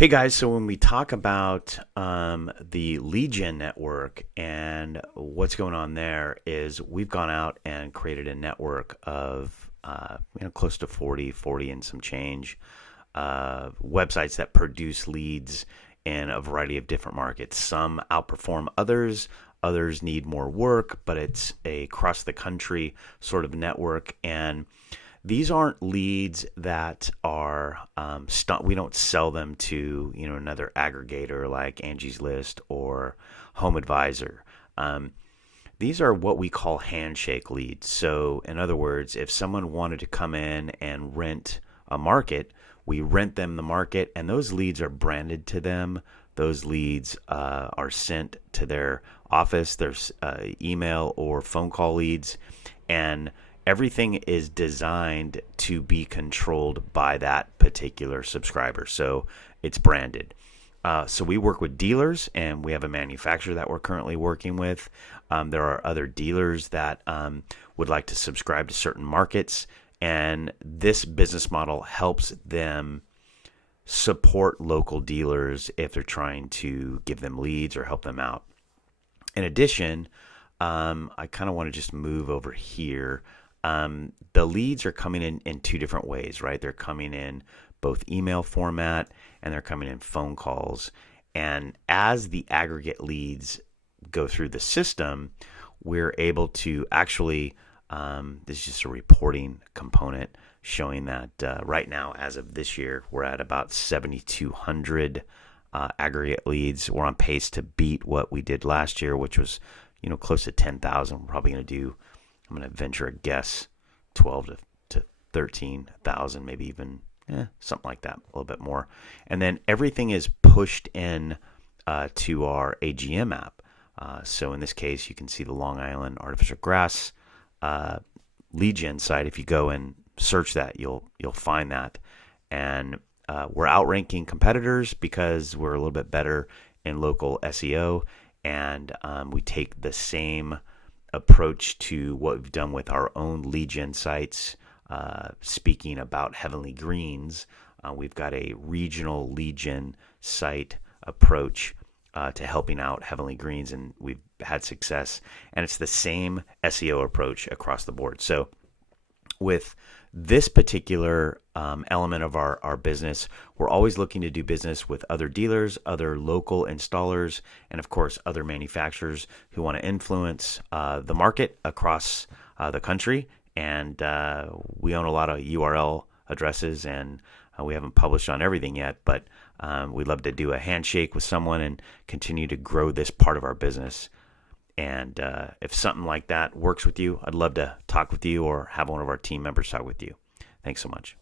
Hey guys, so when we talk about the lead gen network and what's going on there is we've gone out and created a network of close to 40 and some change websites that produce leads in a variety of different markets. Some outperform others, others need more work, but it's a across the country sort of network. And these aren't leads that are we don't sell them to another aggregator like Angie's List or Home Advisor. These are what we call handshake leads. So in other words, if someone wanted to come in and rent a market, we rent them the market, and those leads are branded to them. Those leads are sent to their office, their email or phone call leads, and everything is designed to be controlled by that particular subscriber. So it's branded. So we work with dealers, and we have a manufacturer that we're currently working with. There are other dealers that would like to subscribe to certain markets, and this business model helps them support local dealers if they're trying to give them leads or help them out. In addition, I kind of want to just move over here. The leads are coming in two different ways, right? They're coming in both email format and they're coming in phone calls. And as the aggregate leads go through the system, we're able to actually, this is just a reporting component showing that right now, as of this year, we're at about 7,200 aggregate leads. We're on pace to beat what we did last year, which was close to 10,000. We're probably going to do, I'm going to venture a guess, 12 to 13,000, maybe even something like that, a little bit more. And then everything is pushed in to our AGM app. So in this case, you can see the Long Island artificial grass lead gen site. If you go and search that, you'll find that. And we're outranking competitors because we're a little bit better in local SEO, and we take the same approach to what we've done with our own lead gen sites. Speaking about Heavenly Greens, we've got a regional lead gen site approach to helping out Heavenly Greens, and we've had success. And it's the same SEO approach across the board. So with this particular element of our business, we're always looking to do business with other dealers, other local installers, and of course other manufacturers who want to influence the market across the country. And we own a lot of URL addresses, and we haven't published on everything yet, but we'd love to do a handshake with someone and continue to grow this part of our business. And if something like that works with you, I'd love to talk with you or have one of our team members talk with you. Thanks so much.